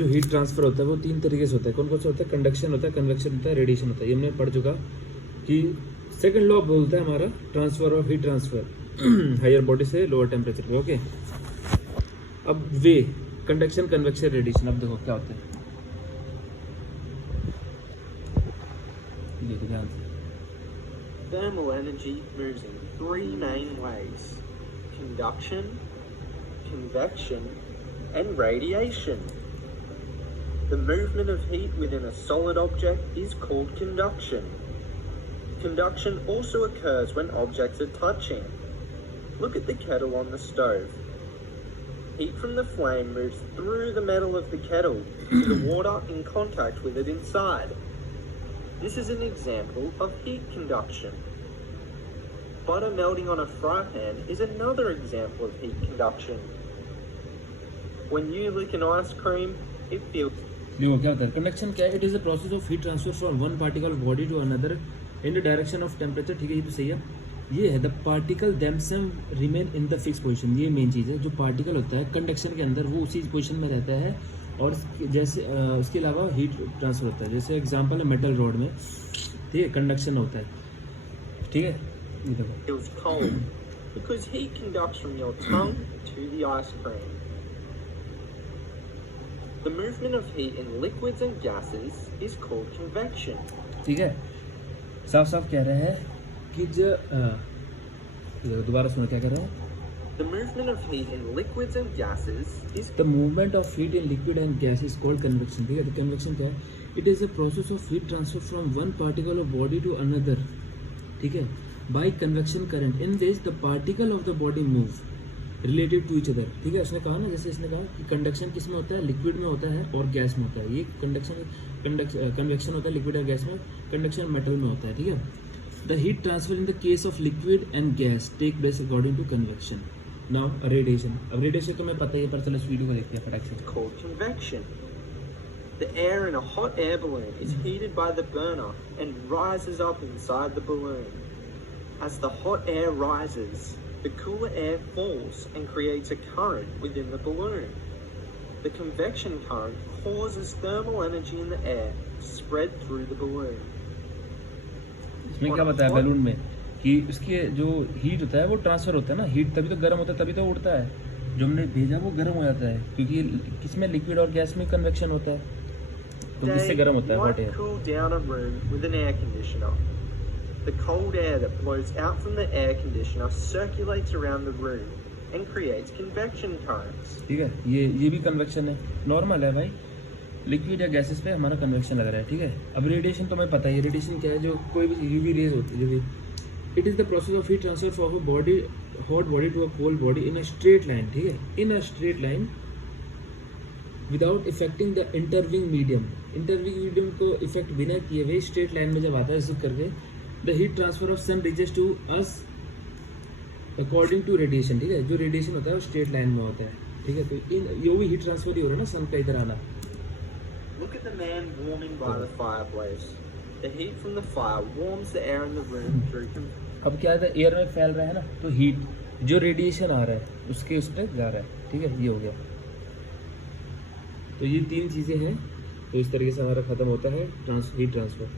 जो heat transfer होता है वो तीन तरीके से होता है। कौन कौन सा होता है? कंडक्शन होता है, कन्वेक्शन होता है, रेडिएशन होता है। ये हमने पढ़ चुका कि सेकंड लॉ बोलता है हमारा transfer of heat transfer higher body से लोअर टेम्परेचर पे। ओके, अब वे कंडक्शन, कन्वेक्शन, रेडिएशन। अब देखो क्या होता है, देखो ध्यान से। Thermal energy moves in three main ways: conduction, convection, and radiation. The movement of heat within a solid object is called conduction. Conduction also occurs when objects are touching. Look at the kettle on the stove. Heat from the flame moves through the metal of the kettle to the water in contact with it inside. This is an example of heat conduction. Butter melting on a fry pan is another example of heat conduction. When you lick an ice cream, it feels... देखो क्या होता है conduction क्या है? It is a process of heat transfer from one particle body to another in the direction of temperature. ठीक है, ये तो सही है। ये है the particle themselves remain in the fix position. ये मेन चीज़ है। जो पार्टिकल होता है कंडक्शन के अंदर वो उसी पोजीशन में रहता है और जैसे उसके अलावा हीट ट्रांसफर होता है। जैसे एग्जांपल है मेटल रॉड में, ठीक है, कंडक्शन होता है। ठीक है, ये देखो feels cold because heat conducts from your tongue to the ice cream. The movement of heat in liquids and gases is called convection. ठीक है, साफ साफ कह रहे हैं कि जो दोबारा सुनो क्या कह रहा है। The movement of heat in liquids and gases is the movement of heat in liquid and gas is called convection. ठीक है, तो कन्वेक्शन क्या है? It is a process of heat transfer from one particle of body to another, ठीक है, by convection current in this the particle of the body move related to each other. ठीक है, उसने कहा ना, जैसे इसने कहा कि कंडक्शन किस में होता है? लिक्विड में होता है और गैस में होता है। ये कन्वेक्शन होता है लिक्विड और गैस में, कंडक्शन मेटल में होता है। ठीक है, the heat transfer in the case of liquid and gas take place according to convection. Now radiation. अब रेडिएशन तो मैं पता ही है, पर चलो इस वीडियो को देखते हैं फटाक से। called convection. The air in a hot air balloon is heated by the burner and rises up inside the balloon. As the hot air rises, the cooler air falls and creates a current within the balloon. The convection current causes thermal energy in the air to spread through the balloon. इसमें क्या बताया balloon में कि उसके जो heat होता है वो ट्रांसफर होता है ना, हीट तभी तो गर्म होता है, तभी तो उड़ता है। जो हमने भेजा वो गर्म हो जाता है, क्योंकि किसमें लिक्विड और गैस में कन्वेक्शन होता है, तो किससे गर्म होता है? Hot Might air. cool down a room with an air conditioner. The cold air that blows out from the air conditioner circulates around the room and creates convection currents. ठीक है, ये भी कन्वेक्शन है, नॉर्मल है भाई। Liquid या gases पे हमारा कन्वेक्शन लग रहा है। ठीक है, अब रेडिएशन तो मैं पता है, रेडिएशन क्या है? जो कोई भी यूवी रेज होती है, जो भी it is the process of heat transfer from a body hot body to a cold body in a straight line. ठीक है, in a straight line without affecting the intervening medium. Intervening medium को affect बिना किए हुए straight line में जब आता है जिस करके the heat transfer of sun reaches to us according to radiation. ठीक है, जो रेडिएशन होता है वो स्ट्रेट लाइन में होता है। ठीक है, तो इन ये भी हीट ट्रांसफर ही हो रहा है ना, सन का इधर आना। Look at the man warming by the fireplace. The heat from the fire warms the air in the room through अब क्या है, एयर में फैल रहा है ना, तो हीट जो रेडिएशन आ रहा है उसके उस पर जा रहा है। ठीक है, ये हो गया। तो ये तीन चीज़ें हैं। तो इस तरीके से हमारा ख़त्म होता है हीट ट्रांसफ़र।